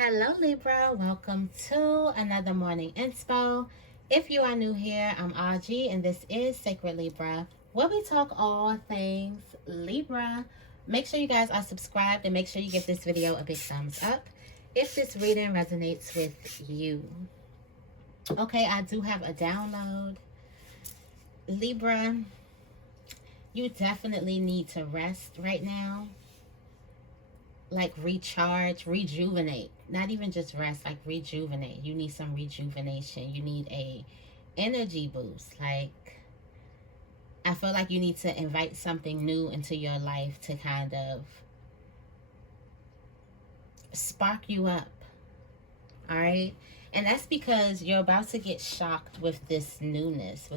Hello Libra, welcome to another morning inspo. If you are new here, I'm Auji and this is Sacred Libra, where we talk all things Libra. Make sure you guys are subscribed and make sure you give this video a big thumbs up if this reading resonates with you. Okay, I do have a download. Libra, you definitely need to rest right now. Like recharge, rejuvenate. Not even just rest, like rejuvenate. You need some rejuvenation. You need a energy boost. Like, I feel like you need to invite something new into your life to kind of spark you up. All right? And that's because you're about to get shocked with this newness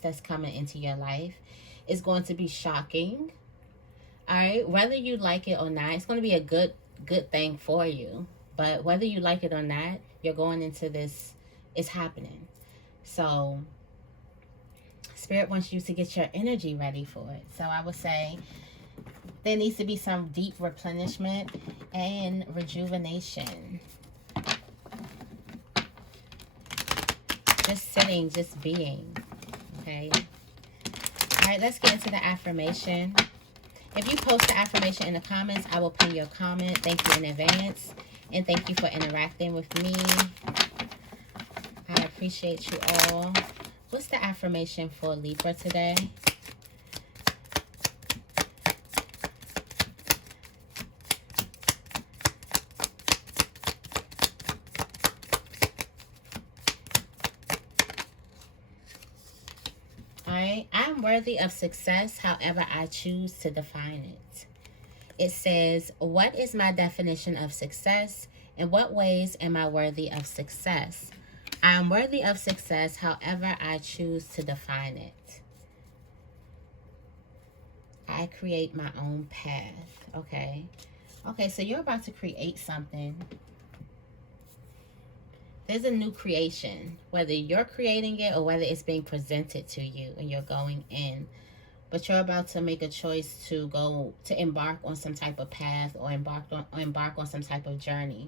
that's coming into your life. It's going to be shocking. All right, whether you like it or not, it's going to be a good thing for you. But whether you like it or not, you're going into this, it's happening. So Spirit wants you to get your energy ready for it. So I would say there needs to be some deep replenishment and rejuvenation. Just sitting, just being. Okay. All right, let's get into the affirmation. If you post the affirmation in the comments, I will pin your comment. Thank you in advance. And thank you for interacting with me. I appreciate you all. What's the affirmation for Libra today? Alright, I'm worthy of success, however I choose to define it. It says, what is my definition of success? In what ways am I worthy of success? I am worthy of success, however I choose to define it. I create my own path. Okay. Okay, so you're about to create something. There's a new creation, whether you're creating it or whether it's being presented to you and you're going in. But you're about to make a choice to embark on some type of path or embark on some type of journey.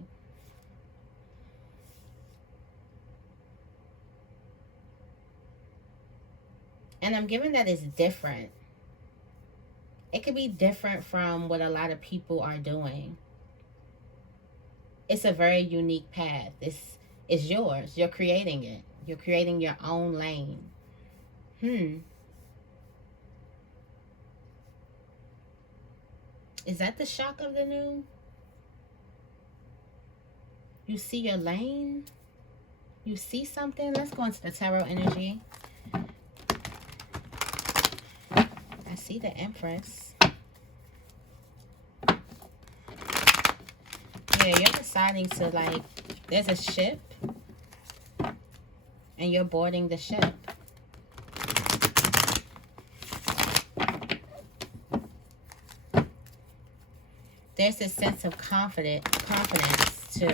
And I'm given that it's different. It could be different from what a lot of people are doing. It's a very unique path. It's yours. You're creating it. You're creating your own lane. Is that the shock of the new? You see your lane? You see something? Let's go into the tarot energy. I see the Empress. Yeah, you're deciding to, like, there's a ship. And you're boarding the ship. There's a sense of confidence too.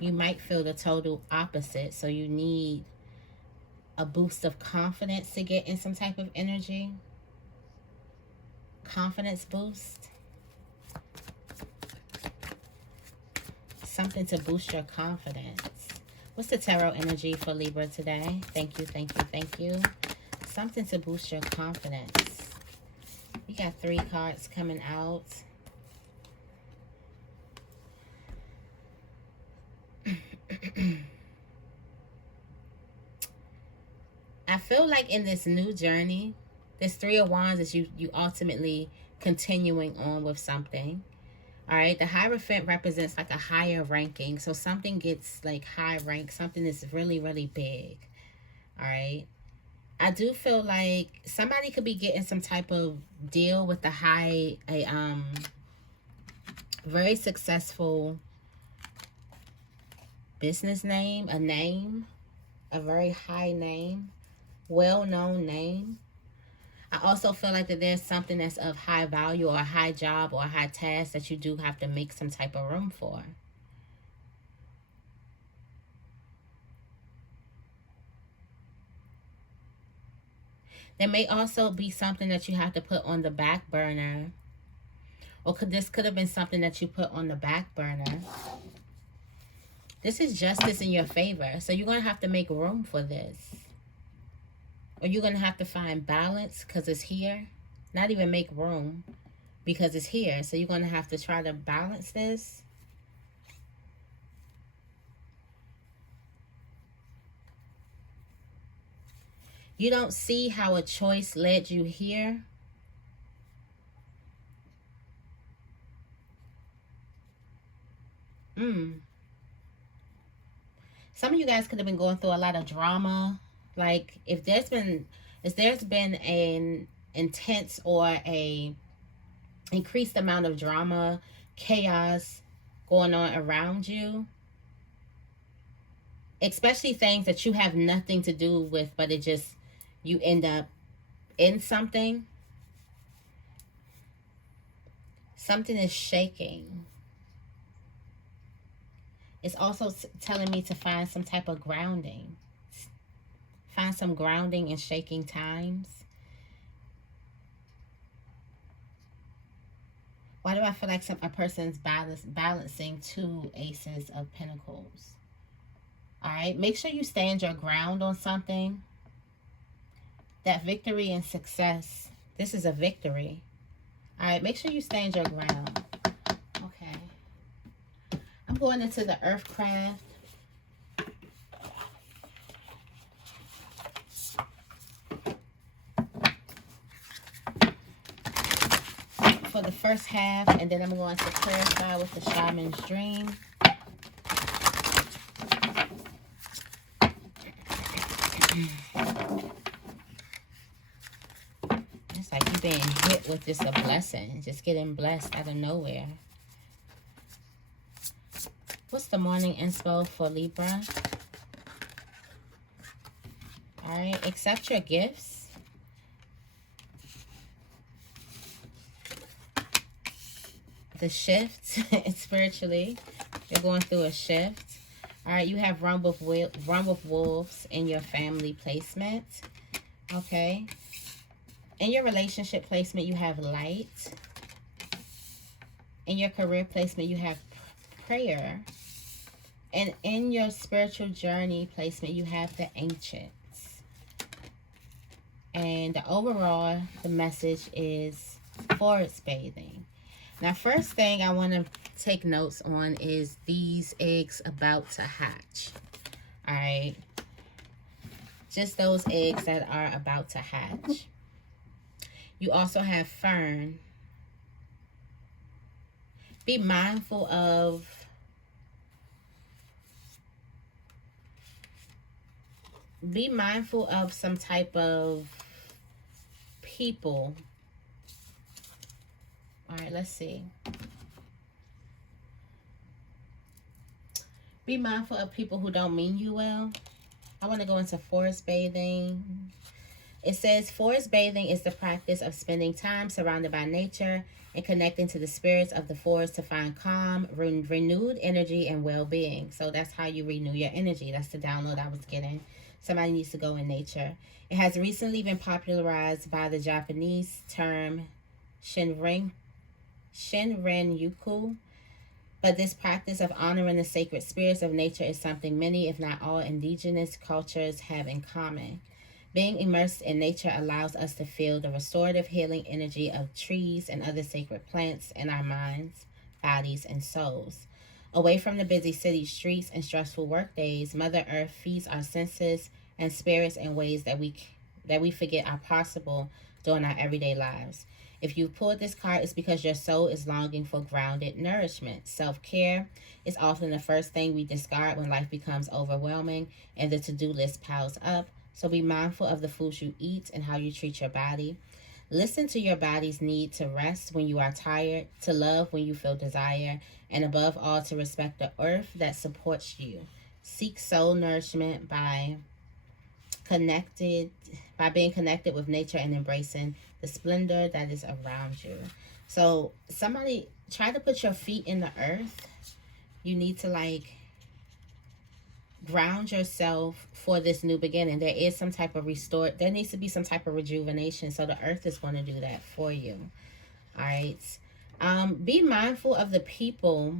You might feel the total opposite, so you need a boost of confidence to get in some type of energy. Confidence boost. Something to boost your confidence. What's the tarot energy for Libra today? Thank you, thank you, thank you. Something to boost your confidence. We got 3 cards coming out. I feel like in this new journey, this 3 of Wands is you ultimately continuing on with something. All right, the Hierophant represents like a higher ranking. So something gets like high rank, something that's really, really big. All right. I do feel like somebody could be getting some type of deal with a very successful business name, a very high name, well-known name. I also feel like that there's something that's of high value or a high job or a high task that you do have to make some type of room for. There may also be something that you have to put on the back burner. Or this could have been something that you put on the back burner. This is justice in your favor. So you're going to have to make room for this. Or you're going to have to find balance because it's here. Not even make room because it's here. So you're going to have to try to balance this. You don't see how a choice led you here. Some of you guys could have been going through a lot of drama. Like if there's been an intense or a increased amount of drama, chaos going on around you, especially things that you have nothing to do with, but it just, you end up in something. Something is shaking. It's also telling me to find some type of grounding. Find some grounding in shaking times. Why do I feel like a person's balancing two aces of pentacles? All right, make sure you stand your ground on something. That victory and success. This is a victory. All right, make sure you stand your ground. Okay. I'm going into the Earthcraft. For the first half, and then I'm going to clarify with the Shaman's Dream. It's like you're being hit with just a blessing, just getting blessed out of nowhere. What's the morning inspo for Libra? All right, accept your gifts. The shift spiritually, you're going through a shift. All right, you have run with wolves in your family placement. Okay. In your relationship placement, you have light. In your career placement, you have prayer. And in your spiritual journey placement, you have the ancients. And overall, the message is forest bathing. Now, first thing I want to take notes on is these eggs about to hatch. All right. Just those eggs that are about to hatch. You also have fern. Be mindful of some type of people. All right, let's see. Be mindful of people who don't mean you well. I want to go into forest bathing. It says forest bathing is the practice of spending time surrounded by nature and connecting to the spirits of the forest to find calm, renewed energy, and well-being. So that's how you renew your energy. That's the download I was getting. Somebody needs to go in nature. It has recently been popularized by the Japanese term Shinrin Yuku. But this practice of honoring the sacred spirits of nature is something many, if not all, indigenous cultures have in common. Being immersed in nature allows us to feel the restorative healing energy of trees and other sacred plants in our minds, bodies, and souls. Away from the busy city streets and stressful work days, Mother Earth feeds our senses and spirits in ways that we forget are possible during our everyday lives. If you pulled this card, it's because your soul is longing for grounded nourishment. Self-care is often the first thing we discard when life becomes overwhelming and the to-do list piles up. So be mindful of the foods you eat and how you treat your body. Listen to your body's need to rest when you are tired, to love when you feel desire, and above all, to respect the earth that supports you. Seek soul nourishment by being connected with nature and embracing the splendor that is around you. So somebody try to put your feet in the earth. You need to ground yourself for this new beginning. There is some type of restore. There needs to be some type of rejuvenation. So the earth is going to do that for you. All right. Be mindful of the people.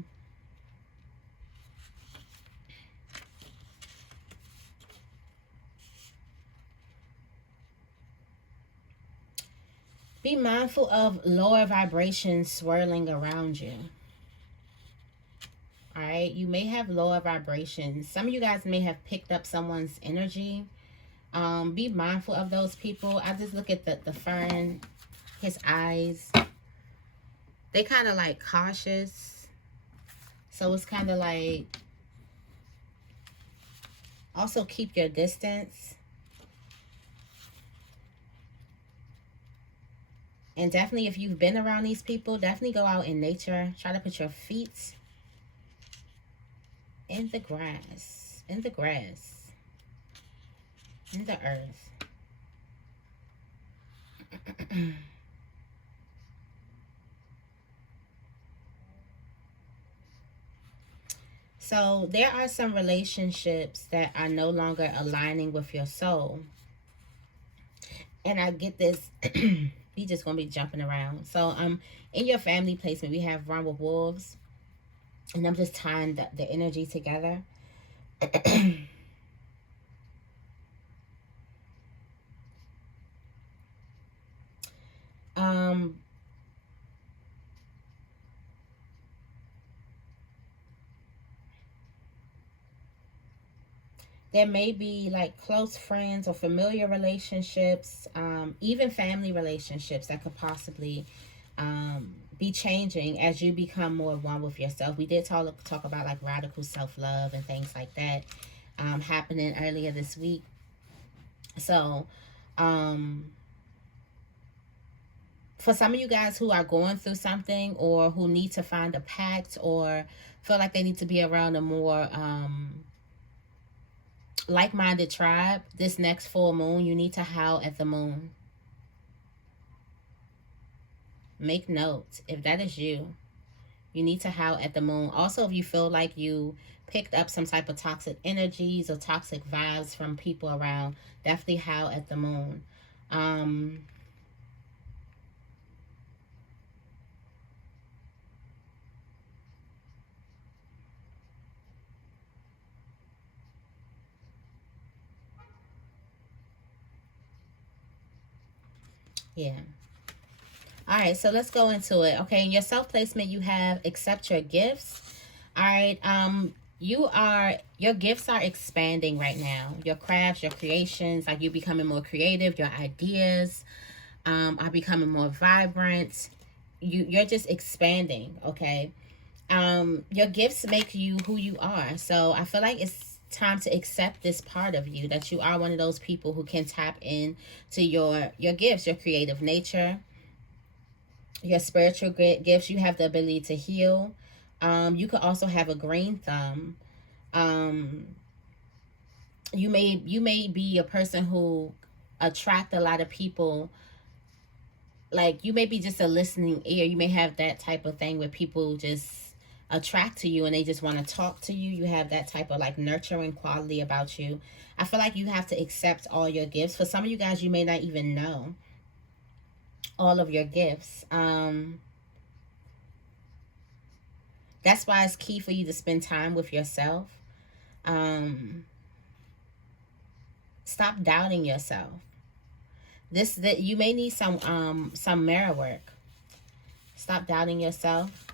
Be mindful of lower vibrations swirling around you. All right. You may have lower vibrations. Some of you guys may have picked up someone's energy. Be mindful of those people. I just look at the fern, his eyes. They kind of like cautious. So it's kind of like, also keep your distance. And definitely, if you've been around these people, definitely go out in nature. Try to put your feet in the grass, in the earth. So there are some relationships that are no longer aligning with your soul. And I get this, we just gonna be jumping around. So in your family placement, we have Run with Wolves. And I'm just tying the energy together. There may be like close friends or familiar relationships, even family relationships that could possibly be changing as you become more one with yourself. We did talk about like radical self-love and things like that happening earlier this week. So for some of you guys who are going through something or who need to find a pact or feel like they need to be around a more like-minded tribe, this next full moon, you need to howl at the moon. Make note, if that is you, you need to howl at the moon. Also, if you feel like you picked up some type of toxic energies or toxic vibes from people around, definitely howl at the moon. Yeah. All right, so let's go into it. Okay, in your self-placement, you have accept your gifts. All right, your gifts are expanding right now. Your crafts, your creations, like you're becoming more creative. Your ideas are becoming more vibrant. You're just expanding, okay? Your gifts make you who you are. So I feel like it's time to accept this part of you, that you are one of those people who can tap in to your gifts, your creative nature, your spiritual gifts. You have the ability to heal. You could also have a green thumb. You may be a person who attract a lot of people. Like you may be just a listening ear. You may have that type of thing where people just attract to you and they just want to talk to you. You have that type of like nurturing quality about you. I feel like you have to accept all your gifts. For some of you guys, you may not even know all of your gifts. That's why it's key for you to spend time with yourself. Stop doubting yourself. That you may need some mirror work. Stop doubting yourself.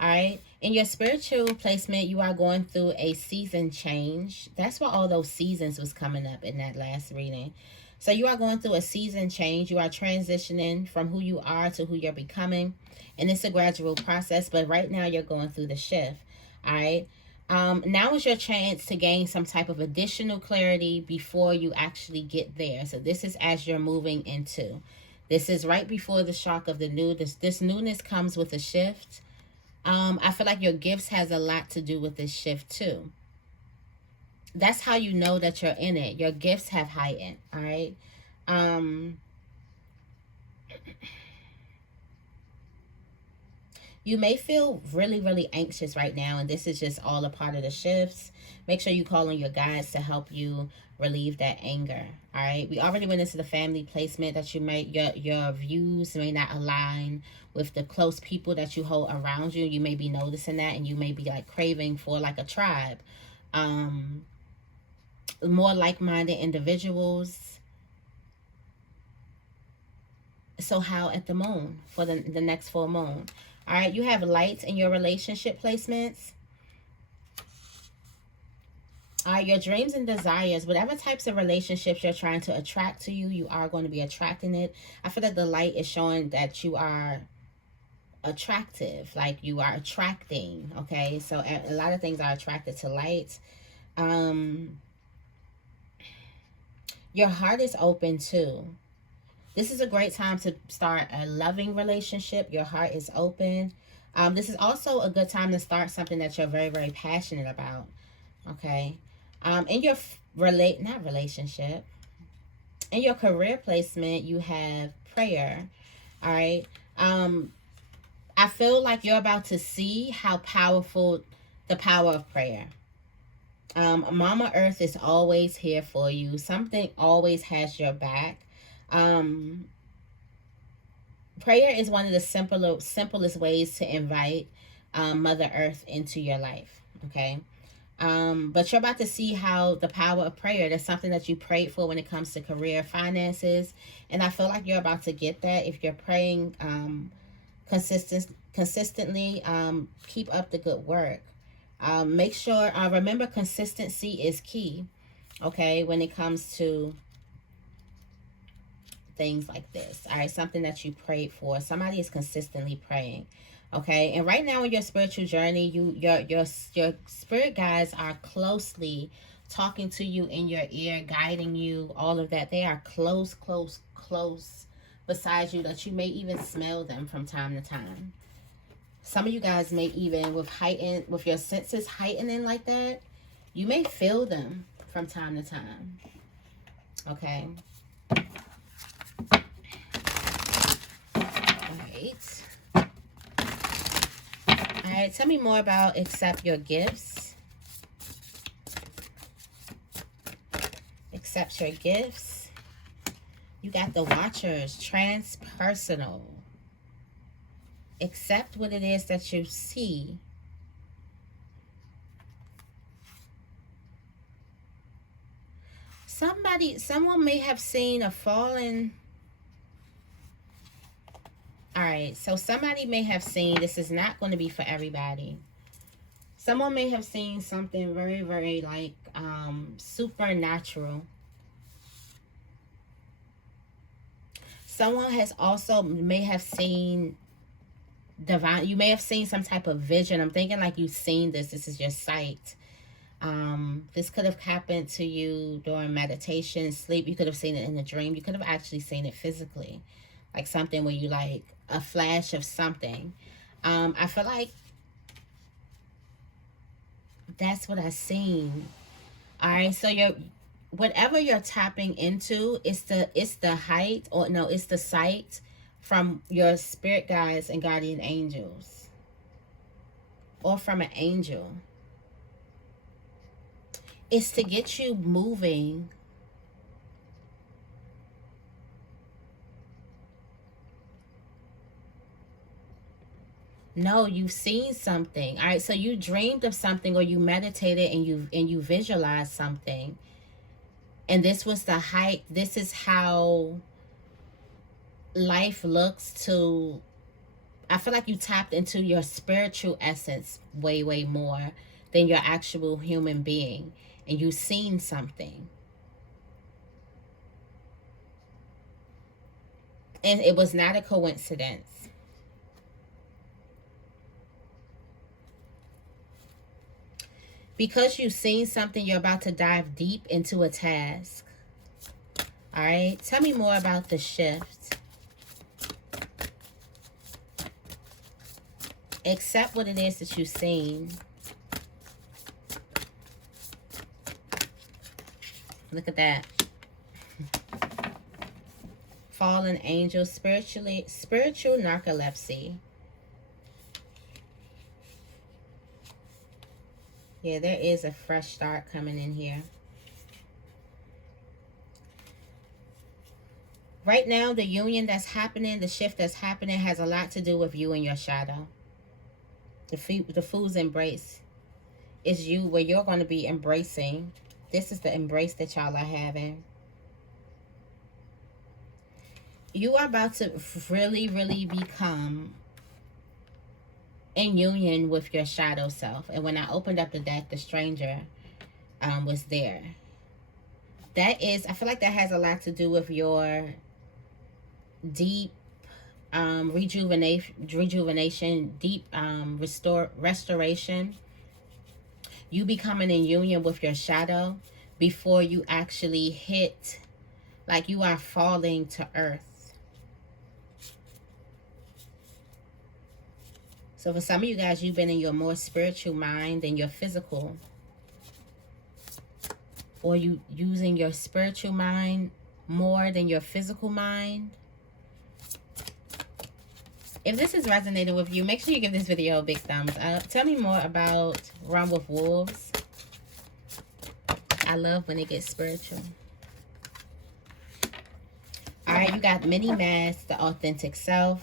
All right. In your spiritual placement, you are going through a season change. That's why all those seasons was coming up in that last reading. So you are going through a season change. You are transitioning from who you are to who you're becoming. And it's a gradual process, but right now you're going through the shift. All right. Now is your chance to gain some type of additional clarity before you actually get there. So this is as you're moving into. This is right before the shock of the new. This newness comes with a shift. I feel like your gifts has a lot to do with this shift too. That's how you know that you're in it. Your gifts have heightened. All right. You may feel really, really anxious right now, and this is just all a part of the shifts. Make sure you call on your guides to help you relieve that anger. All right. We already went into the family placement that you may, your views may not align with the close people that you hold around you. You may be noticing that, and you may be like craving for like a tribe. More like-minded individuals. So how at the moon for the next full moon? All right, you have lights in your relationship placements. All right, your dreams and desires, whatever types of relationships you're trying to attract to you, you are going to be attracting it. I feel like the light is showing that you are attractive, like you are attracting, okay? So a lot of things are attracted to light. Your heart is open too. This is a great time to start a loving relationship. Your heart is open. This is also a good time to start something that you're very, very passionate about. Okay. In your relationship, in your career placement, you have prayer. All right. I feel like you're about to see how powerful the power of prayer. Mama Earth is always here for you. Something always has your back. Prayer is one of the simplest ways to invite Mother Earth into your life. Okay. But you're about to see how the power of prayer, that's something that you prayed for when it comes to career, finances. And I feel like you're about to get that if you're praying consistently. Keep up the good work. Make sure, remember, consistency is key. Okay. When it comes to things like this. All right, something that you prayed for. Somebody is consistently praying. Okay, and right now in your spiritual journey, your spirit guides are closely talking to you in your ear, guiding you, all of that. They are close beside you, that you may even smell them from time to time. Some of you guys may even, with your senses heightening like that, you may feel them from time to time. Okay. All right, tell me more about accept your gifts. Accept your gifts. You got the Watchers, transpersonal. Accept what it is that you see. Someone may have seen a fallen. All right, so somebody may have seen, this is not going to be for everybody. Someone may have seen something very, very like supernatural. Someone has also may have seen divine. You may have seen some type of vision. I'm thinking like you've seen this. This is your sight. This could have happened to you during meditation, sleep. You could have seen it in a dream. You could have actually seen it physically. Like something where you like a flash of something. I feel like that's what I seen. All right, so whatever you're tapping into, it's the height, or no, it's the sight from your spirit guides and guardian angels, or from an angel. It's to get you moving. No, you've seen something. All right, so you dreamed of something, or you meditated and you visualized something. And this was the height. This is how life looks to. I feel like you tapped into your spiritual essence way, way more than your actual human being. And you've seen something. And it was not a coincidence. Because you've seen something, you're about to dive deep into a task. All right. Tell me more about the shift. Accept what it is that you've seen. Look at that. Fallen angel, spiritual narcolepsy. Yeah, there is a fresh start coming in here. Right now, the union that's happening, the shift that's happening has a lot to do with you and your shadow. The Fool's embrace is you, where you're going to be embracing. This is the embrace that y'all are having. You are about to really, really become in union with your shadow self. And when I opened up the deck, the stranger was there. That is, I feel like that has a lot to do with your deep rejuvenation, deep restoration. You becoming in union with your shadow before you actually hit, like you are falling to earth. So for some of you guys, you've been in your more spiritual mind than your physical. Or you using your spiritual mind more than your physical mind. If this is resonating with you, make sure you give this video a big thumbs up. Tell me more about Run with Wolves. I love when it gets spiritual. All right, you got mini masks, the authentic self.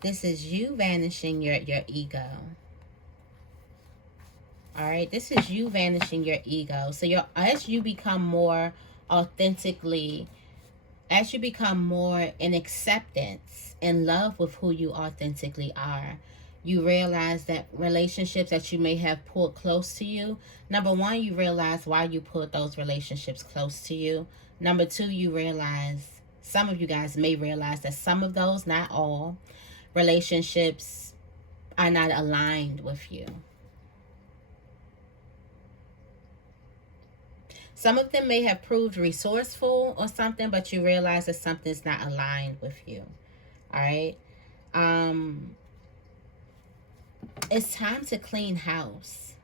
This is you vanishing your ego. All right, this is you vanishing your ego. So as you become more authentically, as you become more in acceptance, in love with who you authentically are, you realize that relationships that you may have pulled close to you, number one, you realize why you pulled those relationships close to you. Number two, you realize, some of you guys may realize that some of those, not all, relationships are not aligned with you. Some of them may have proved resourceful or something, but you realize that something's not aligned with you. All right. It's time to clean house.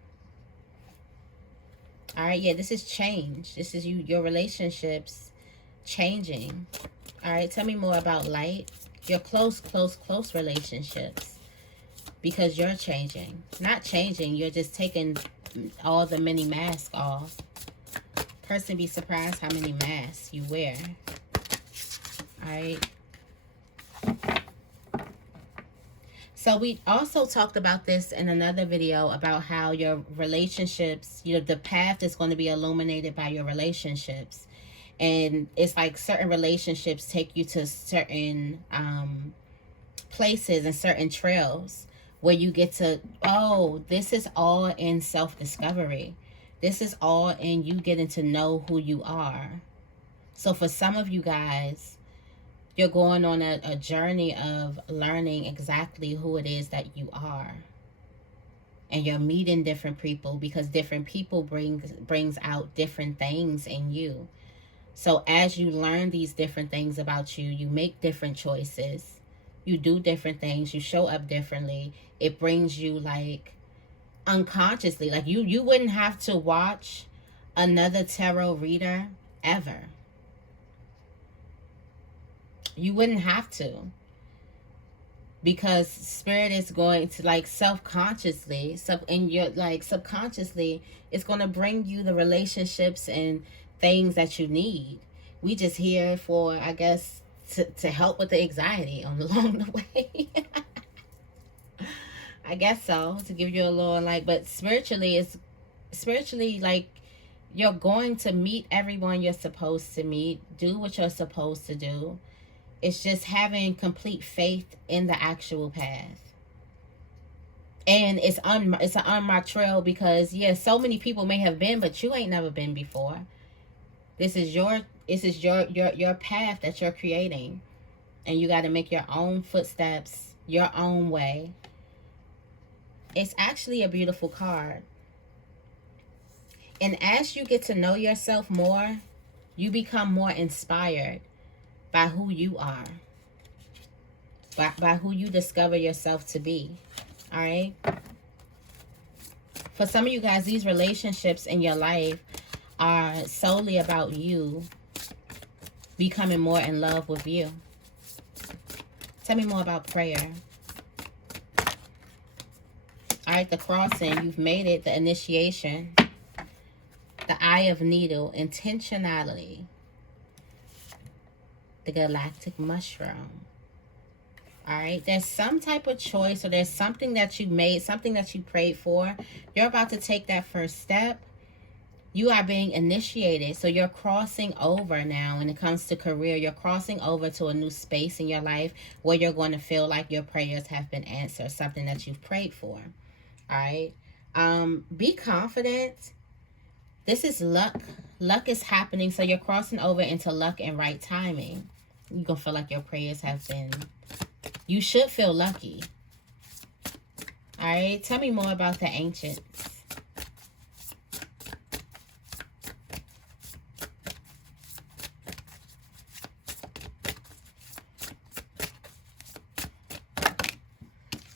All right. Yeah, this is change. This is your relationships changing. All right. Tell me more about light. Your close relationships. Because you're changing. Not changing. You're just taking all the mini masks off. Person be surprised how many masks you wear. All right. So we also talked about this in another video about how your relationships, the path is going to be illuminated by your relationships. And it's like certain relationships take you to certain places and certain trails where you get to, oh, this is all in self-discovery. This is all in you getting to know who you are. So for some of you guys, you're going on a journey of learning exactly who it is that you are. And you're meeting different people because different people brings out different things in you. So as you learn these different things about you, you make different choices. You do different things. You show up differently. It brings you like unconsciously, like you wouldn't have to watch another tarot reader ever. You wouldn't have to, because spirit is going to like subconsciously, subconsciously, it's going to bring you the relationships and things that you need. We just here for, I guess, to help with the anxiety along the way. I guess so, to give you a little but spiritually like you're going to meet everyone you're supposed to meet, do what you're supposed to do. It's just having complete faith in the actual path. And it's an unmarked trail because, yeah, so many people may have been, but you ain't never been before. This is your path that you're creating. And you got to make your own footsteps, your own way. It's actually a beautiful card. And as you get to know yourself more, you become more inspired by who you are. By who you discover yourself to be. All right? For some of you guys, these relationships in your life are solely about you becoming more in love with you. Tell me more about prayer. All right, the crossing. You've made it. The initiation. The eye of needle. Intentionality. The galactic mushroom. All right, there's some type of choice, or there's something that you made, something that you prayed for. You're about to take that first step. You are being initiated. So you're crossing over now when it comes to career. You're crossing over to a new space in your life where you're going to feel like your prayers have been answered, something that you've prayed for. All right. Be confident. This is luck. Luck is happening. So you're crossing over into luck and right timing. You're going to feel like your prayers have been... You should feel lucky. All right. Tell me more about the ancients.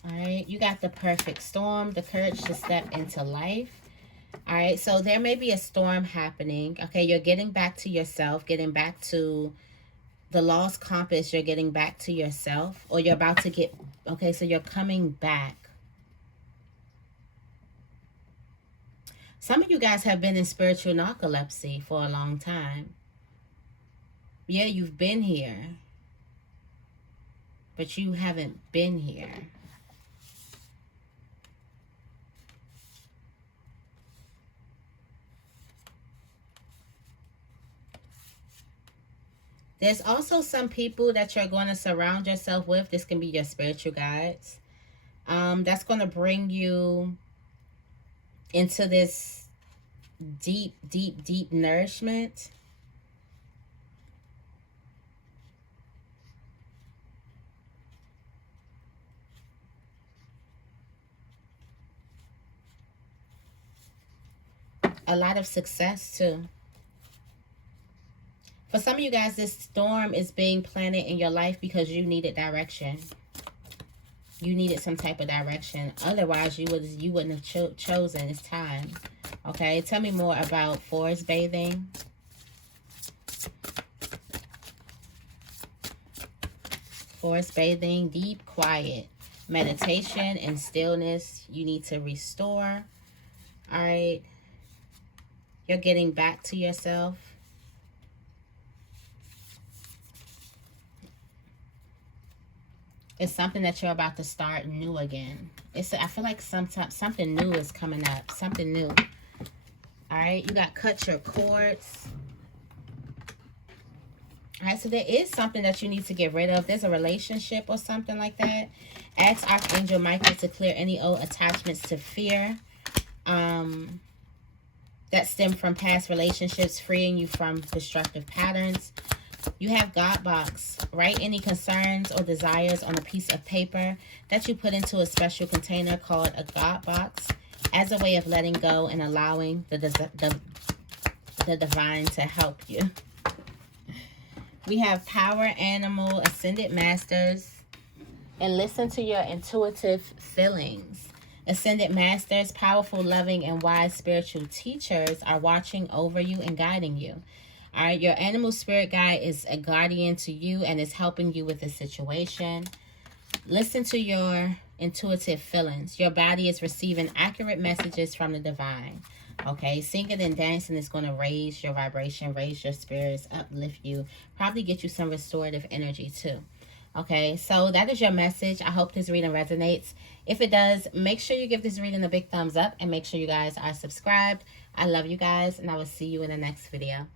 All right. You got the perfect storm, the courage to step into life. All right. So there may be a storm happening. Okay. You're getting back to yourself, getting back to the lost compass. You're getting back to yourself, or you're about to get, okay, so you're coming back. Some of you guys have been in spiritual narcolepsy for a long time. Yeah, you've been here, but you haven't been here. There's also some people that you're going to surround yourself with. This can be your spiritual guides. That's going to bring you into this deep, deep, deep nourishment. A lot of success too. For some of you guys, this storm is being planted in your life because you needed direction. You needed some type of direction. Otherwise, you wouldn't have chosen. It's time. Okay, tell me more about forest bathing. Forest bathing, deep, quiet, meditation and stillness. You need to restore. All right. You're getting back to yourself. It's something that you're about to start new again. I feel like sometimes something new is coming up. Something new. All right. You got cut your cords. All right. So there is something that you need to get rid of. There's a relationship or something like that. Ask Archangel Michael to clear any old attachments to fear. That stem from past relationships, freeing you from destructive patterns. You have God box. Write any concerns or desires on a piece of paper that you put into a special container called a God box as a way of letting go and allowing the divine to help you. We have power animal, ascended masters, and listen to your intuitive feelings. Ascended masters, powerful, loving, and wise spiritual teachers are watching over you and guiding you. All right, your animal spirit guide is a guardian to you and is helping you with the situation. Listen to your intuitive feelings. Your body is receiving accurate messages from the divine. Okay, singing and dancing is going to raise your vibration, raise your spirits, uplift you, probably get you some restorative energy too. Okay, so that is your message. I hope this reading resonates. If it does, make sure you give this reading a big thumbs up and make sure you guys are subscribed. I love you guys, and I will see you in the next video.